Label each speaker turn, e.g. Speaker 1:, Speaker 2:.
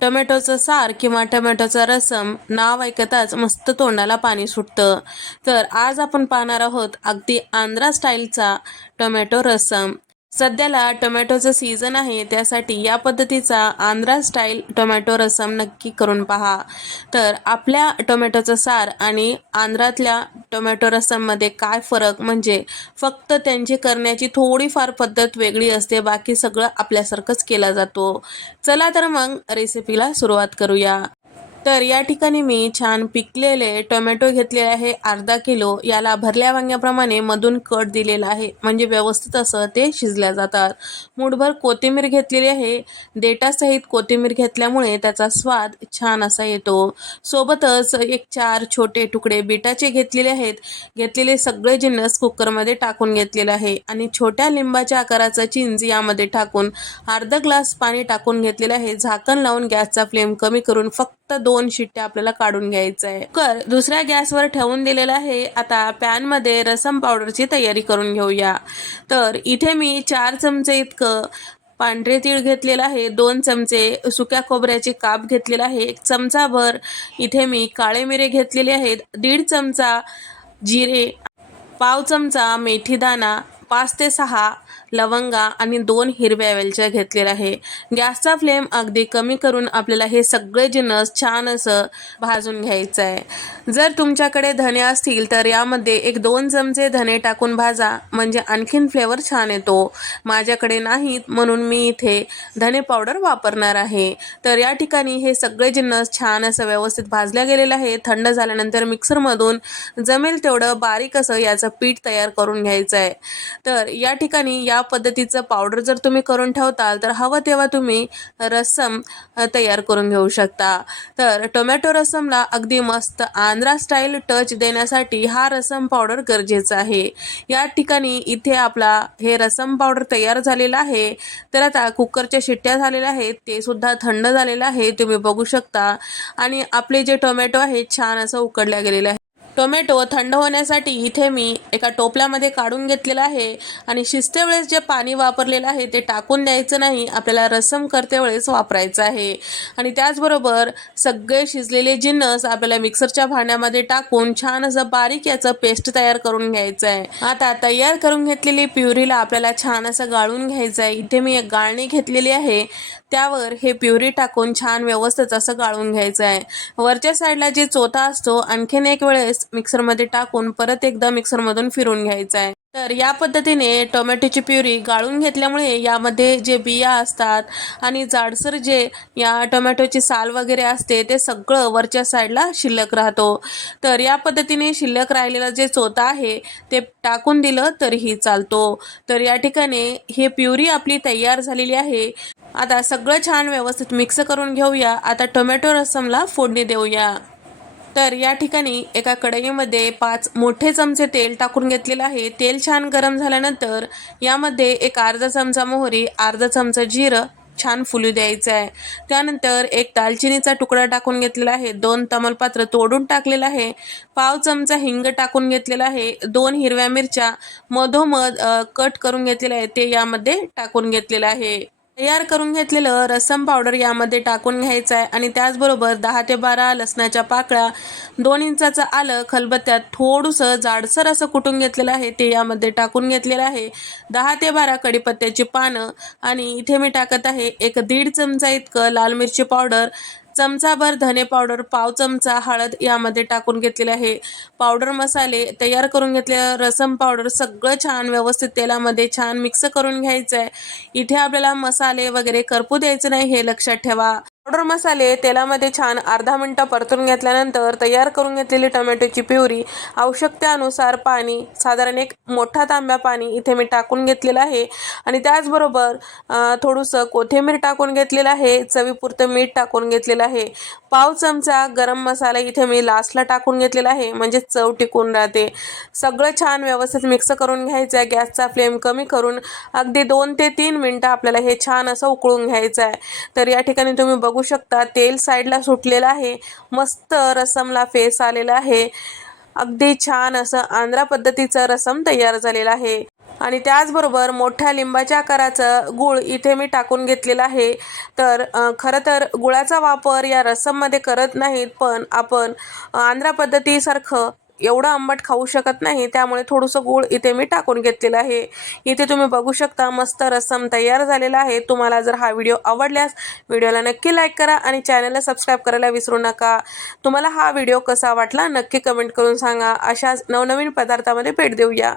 Speaker 1: टोमॅटोचं सार किंवा टोमॅटोचा रसम नाव ऐकताच मस्त तोंडाला पाणी सुटतं. तर आज आपण पाहणार आहोत अगदी आंध्रा स्टाईलचा टोमॅटो रसम. सध्याला टोमॅटोचं सीझन आहे त्यासाठी या पद्धतीचा आंध्रा स्टाईल टोमॅटो रसम नक्की करून पहा. तर आपल्या टोमॅटोचं सार आणि आंध्रातल्या टोमॅटो रसममध्ये काय फरक? म्हणजे फक्त त्यांची करण्याची थोडीफार पद्धत वेगळी असते बाकी सगळं आपल्यासारखंच केला जातो. चला तर मग रेसिपीला सुरुवात करूया. तर या ठिकाणी मी छान पिकलेले टोमॅटो घेतलेले आहे अर्धा किलो. याला भरल्या वांग्याप्रमाणे मधून कट दिलेला आहे. म्हणजे व्यवस्थित असं ते शिजल्या जातात. मूठभर कोथिंबीर घेतलेली आहे. देटासहित कोथिंबीर घेतल्यामुळे त्याचा स्वाद छान असा येतो. सोबतच एक चार छोटे तुकडे बिटाचे घेतलेले आहेत. घेतलेले सगळे जिन्नस कुकरमध्ये टाकून घेतलेले आहे. आणि छोट्या लिंबाच्या आकाराचा चिंच यामध्ये टाकून अर्धा ग्लास पाणी टाकून घेतलेले आहे. झाकण लावून गॅसचा फ्लेम कमी करून फक्त दोन दोन शिट्ट्या आपल्याला काढून घ्यायचं आहे कुकर दुसऱ्या गॅसवर ठेवून दिलेला आहे. आता पॅनमध्ये रसम पावडरची तयारी करून घेऊया. तर इथे मी चार चमचे इतकं पांढरे तीळ घेतलेलं आहे. दोन चमचे सुक्या खोबऱ्याचे काप घेतलेला आहे. एक चमचाभर इथे मी काळे मिरे घेतलेले आहेत. दीड चमचा जिरे पाव चमचा मेथीदाणा पाच ते सहा लवंगा आणि दोन हिरव्या वेलच्या घेतलेल्या आहे. गॅसचा फ्लेम अगदी कमी करून आपल्याला हे सगळे जिन्नस छान असं भाजून घ्यायचं आहे. जर तुमच्याकडे धने असतील तर यामध्ये एक दोन चमचे धने टाकून भाजा म्हणजे आणखीन फ्लेवर छान येतो. माझ्याकडे नाहीत म्हणून मी इथे धने पावडर वापरणार आहे. तर या ठिकाणी हे सगळे जिन्नस छान असं व्यवस्थित भाजल्या गेलेलं आहे. थंड झाल्यानंतर मिक्सरमधून जमेल तेवढं बारीक असं याचं पीठ तयार करून घ्यायचं आहे. तर या ठिकाणी या पद्धतीचं पावडर जर तुम्ही करून ठेवताल तर हवं तेव्हा तुम्ही रसम तयार करून घेऊ शकता. तर टोमॅटो रसमला अगदी मस्त आंध्रा स्टाईल टच देण्यासाठी हा रसम पावडर गरजेचा आहे. या ठिकाणी इथे आपला हे रसम पावडर तयार झालेला आहे. तर आता कुकरच्या शिट्ट्या झालेल्या आहेत ते सुद्धा थंड झालेलं आहे तुम्ही बघू शकता. आणि आपले जे टोमॅटो आहेत छान असं उकडल्या गेलेलं आहे. टोमॅटो थंड होण्यासाठी इथे मी एका टोपल्यामध्ये काढून घेतलेला आहे आणि शिजते वेळेस जे पाणी वापरलेलं आहे ते टाकून द्यायचं नाही आपल्याला रसम करते वेळेस वापरायचं आहे. आणि त्याचबरोबर सगळे शिजलेले जिन्नस आपल्याला मिक्सरच्या भांड्यामध्ये टाकून छान असं बारीक याचं पेस्ट तयार करून घ्यायचं आहे. आता तयार करून घेतलेली प्युरीला आपल्याला छान असं गाळून घ्यायचं आहे. इथे मी एक गाळणी घेतलेली आहे. त्यावर हे प्युरी टाकून छान व्यवस्थित असं गाळून घ्यायचं आहे. वरच्या साईडला जे चोथा असतो आणखीन एक वेळेस मिक्सरमध्ये टाकून परत एकदा मिक्सरमधून फिरून घ्यायचं आहे. तर या पद्धतीने टोमॅटोची प्युरी गाळून घेतल्यामुळे यामध्ये जे बिया असतात आणि जाडसर जे या टोमॅटोची साल वगैरे असते ते सगळं वरच्या साईडला शिल्लक राहतो. तर या पद्धतीने शिल्लक राहिलेलं जे चोथा आहे ते टाकून दिलं तरीही चालतो. तर या ठिकाणी हे प्युरी आपली तयार झालेली आहे. आता सगळं छान व्यवस्थित मिक्स करून घेऊया. आता टोमॅटो रसमला फोडणी देऊया. तर या ठिकाणी एका कढईमध्ये पाच मोठे चमचे तेल टाकून घेतलेलं आहे. तेल छान गरम झाल्यानंतर यामध्ये एक अर्धा चमचा मोहरी अर्धा चमचा जिरं छान फुलू द्यायचं आहे. त्यानंतर एक दालचिनीचा तुकडा टाकून घेतलेला आहे. दोन तमलपात्र तोडून टाकलेलं आहे. पाव चमचा हिंग टाकून घेतलेला आहे. दोन हिरव्या मिरच्या मधोमध कट करून घेतलेलं आहे ते यामध्ये टाकून घेतलेलं आहे. तयार करून घेतलेलं रसम पावडर यामध्ये टाकून घ्यायचं आहे आणि त्याचबरोबर दहा ते बारा लसणाच्या पाकळ्या दोन इंचाचं आलं खलबत्त्यात थोडंसं जाडसर असं कुटून घेतलेलं आहे ते यामध्ये टाकून घेतलेलं आहे. दहा ते बारा कढीपत्त्याची पानं आणि इथे मी टाकत आहे एक दीड चमचा इतकं लाल मिरची पावडर चमचाभर धने पावडर पाव चमचा हळद यामध्ये टाकून घेतलेले आहे. पावडर मसाले तयार करून घेतलेलं रसम पावडर सगळं छान व्यवस्थित तेलामध्ये छान मिक्स करून घ्यायचं आहे इथे आपल्याला मसाले वगैरे करपू द्यायचं नाही हे लक्षात ठेवा. पावडर मसाले तेलामध्ये छान अर्धा मिनटं परतून घेतल्यानंतर तयार करून घेतलेली टोमॅटोची प्युरी आवश्यकतेनुसार पाणी साधारण एक मोठा तांब्या पाणी इथे मी टाकून घेतलेलं आहे. आणि त्याचबरोबर थोडंसं कोथिंबीर टाकून घेतलेलं आहे चवीपुरतं मीठ टाकून घेतलेलं आहे. पाव चमचा गरम मसाला इथे मी लास्टला टाकून घेतलेला आहे म्हणजे चव टिकून राहते. सगळं छान व्यवस्थित मिक्स करून घ्यायचं आहे गॅसचा फ्लेम कमी करून अगदी दोन ते तीन मिनटं आपल्याला हे छान असं उकळून घ्यायचं आहे तर या ठिकाणी तुम्ही बघू शकता. तेल साईडला सुटलेलं आहे. मस्त रसमला फेस आलेला आहे. अगदी छान असं आंध्रा पद्धतीचं रसम तयार झालेलं आहे. आणि त्याचबरोबर मोठ्या लिंबाच्या आकाराचं गूळ इथे मी टाकून घेतलेलं आहे. तर खरं तर गुळाचा वापर या रसममध्ये करत नाहीत पण आपण आंध्रा पद्धतीसारखं एवढं आंबट खाऊ शकत नाही त्यामुळे थोडंसं गूळ इथे मी टाकून घेतलेलं आहे. इथे तुम्ही बघू शकता मस्त रसम तयार झालेला आहे. तुम्हाला जर हा व्हिडिओ आवडल्यास व्हिडिओला नक्की लाईक करा आणि चॅनलला सबस्क्राईब करायला विसरू नका. तुम्हाला हा व्हिडिओ कसा वाटला नक्की कमेंट करून सांगा. अशाच नवनवीन पदार्थामध्ये भेट देऊया.